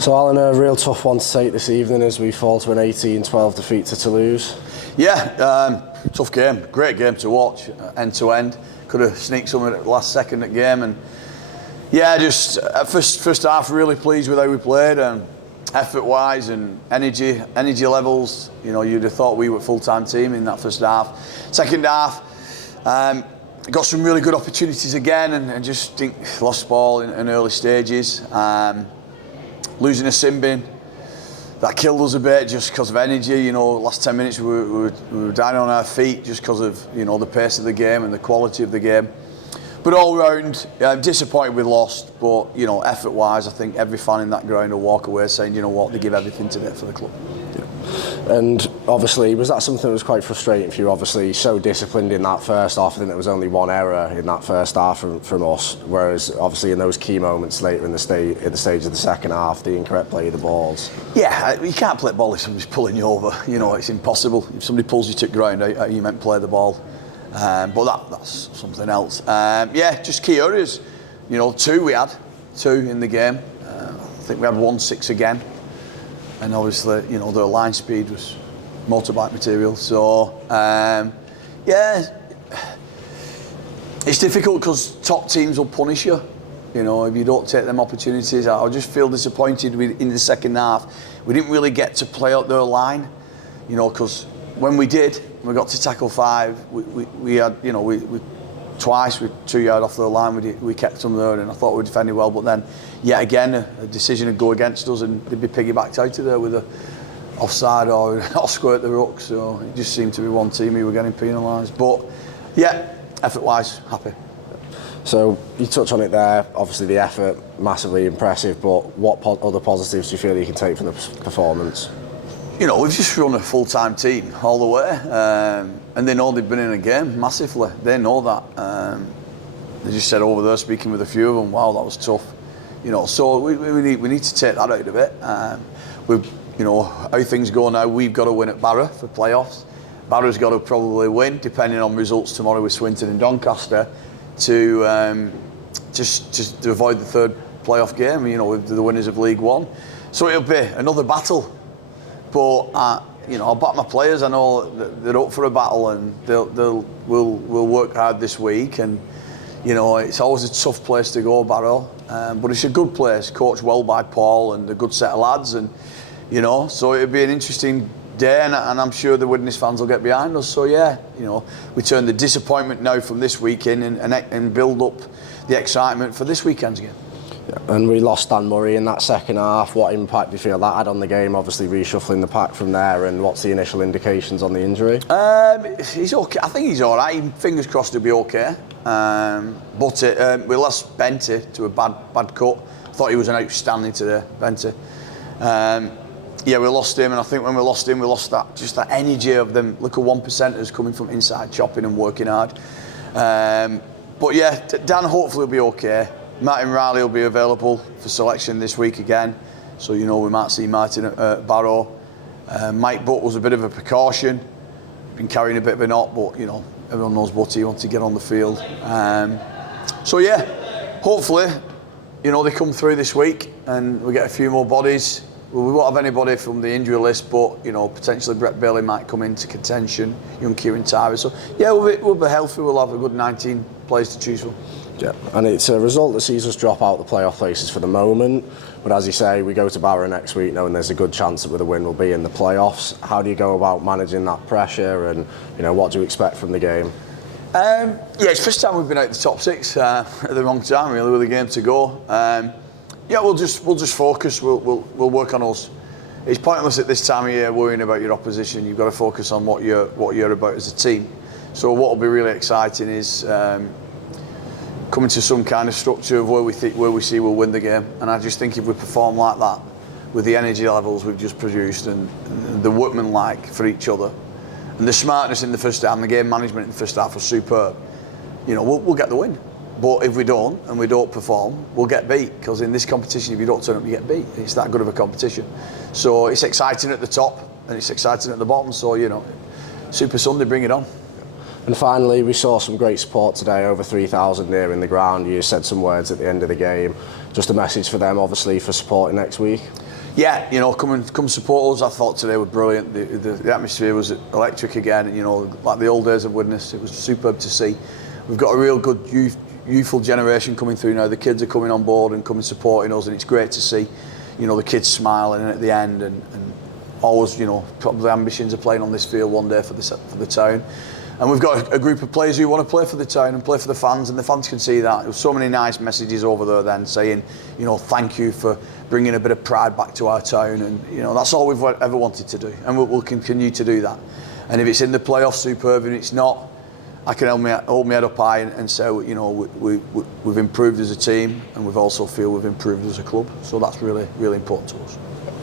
So Alan, a real tough one to take this evening as we fall to an 18-12 defeat to Toulouse. Yeah, tough game, great game to watch, end to end. Could have sneaked some at the last second of the game, and yeah, just first half really pleased with how we played, and effort-wise and energy levels. You know, you'd have thought we were a full-time team in that first half. Second half, got some really good opportunities again, and just think lost the ball in early stages. Losing a sin bin, that killed us a bit just because of energy. You know, last 10 minutes we were down on our feet just because of, you know, the pace of the game and the quality of the game. But all round, I'm disappointed we lost. But, you know, effort-wise, I think every fan in that ground will walk away saying, you know what, they give everything today for the club. Yeah. And obviously, was that something that was quite frustrating for you? Obviously, so disciplined in that first half. I think there was only one error in that first half from us. Whereas, obviously, in those key moments later in the stage of the second half, the incorrect play of the balls. Yeah, you can't play ball if somebody's pulling you over. You know, it's impossible. If somebody pulls you to the ground, you meant play the ball. But that's something else. Yeah, just key areas. You know, we had two in the game. I think we had 1-6 again. And obviously, you know, their line speed was motorbike material. So, yeah, it's difficult because top teams will punish you. You know, if you don't take them opportunities. I just feel disappointed in the second half. We didn't really get to play out their line. You know, because when we did, we got to tackle 5. We had, you know, we twice with 2 yards off their line. We kept them there, and I thought we defended well. But then, yet again, a decision would go against us, and they'd be piggybacked out of there with a offside or squirt the ruck. So it just seemed to be one team who were getting penalised. But yeah, effort-wise, happy. So you touch on it there. Obviously, the effort massively impressive. But what other positives do you feel you can take from the performance? You know, we've just run a full-time team all the way, and they know they've been in a game massively. They know that. They just said over there, speaking with a few of them, wow, that was tough. You know, so we need to take that out of it. You know, how things go now, we've got to win at Barrow for playoffs. Barrow's got to probably win, depending on results tomorrow with Swinton and Doncaster, to just to avoid the third playoff game. You know, with the winners of League One. So it'll be another battle. But you know, I'll back my players. I know they're up for a battle, and we'll work hard this week. And you know, it's always a tough place to go, Barrow, but it's a good place, coached well by Paul and a good set of lads. And you know, so it'll be an interesting day, and I'm sure the Widnes fans will get behind us. So yeah, you know, we turn the disappointment now from this weekend and build up the excitement for this weekend's game. And we lost Dan Murray in that second half. What impact do you feel that had on the game? Obviously reshuffling the pack from there, and what's the initial indications on the injury? He's okay. I think he's all right. Fingers crossed he'll be okay. But we lost Benty to a bad cut. I thought he was an outstanding today, Benty. Yeah, we lost him, and I think when we lost him, we lost that energy of them little 1%ers coming from inside, chopping and working hard. But yeah, Dan hopefully will be okay. Martin Riley will be available for selection this week again, so you know we might see Martin at Barrow. Mike Butt was a bit of a precaution, been carrying a bit of a knot, but you know everyone knows Butty wants to get on the field. So yeah, hopefully, you know they come through this week and we get a few more bodies. Well, we won't have anybody from the injury list, but you know potentially Brett Bailey might come into contention. Young Kieran Tyler. So yeah, we'll be healthy. We'll have a good 19 players to choose from. Yeah, and it's a result that sees us drop out the playoff places for the moment. But as you say, we go to Barrow next week knowing there's a good chance that with a win we'll be in the playoffs. How do you go about managing that pressure, and you know what do you expect from the game? Yeah, it's the first time we've been out the top 6 at the wrong time, really, with a game to go. Yeah, we'll just focus. We'll work on us. It's pointless at this time of year worrying about your opposition. You've got to focus on what you're about as a team. So what will be really exciting is coming to some kind of structure of where we see we'll win the game. And I just think if we perform like that, with the energy levels we've just produced and the workmanlike for each other, and the smartness in the first half and the game management in the first half was superb, you know, we'll get the win. But if we don't, and we don't perform, we'll get beat. Because in this competition, if you don't turn up, you get beat. It's that good of a competition. So it's exciting at the top, and it's exciting at the bottom. So, you know, Super Sunday, bring it on. And finally, we saw some great support today, over 3,000 there in the ground. You said some words at the end of the game. Just a message for them, obviously, for supporting next week. Yeah, you know, come support us. I thought today were brilliant. The atmosphere was electric again. You know, like the old days of Widnes. It was superb to see. We've got a real good youthful generation coming through now. The kids are coming on board and coming supporting us, and it's great to see. You know, the kids smiling at the end, and always, you know, probably ambitions of playing on this field one day for the town. And we've got a group of players who want to play for the town and play for the fans, and the fans can see that. There were so many nice messages over there then saying, you know, thank you for bringing a bit of pride back to our town, and you know, that's all we've ever wanted to do, and we'll continue to do that. And if it's in the playoffs, superb. If it's not, I can hold my head up high and say, you know, we've improved as a team, and we've also feel we've improved as a club. So that's really, really important to us.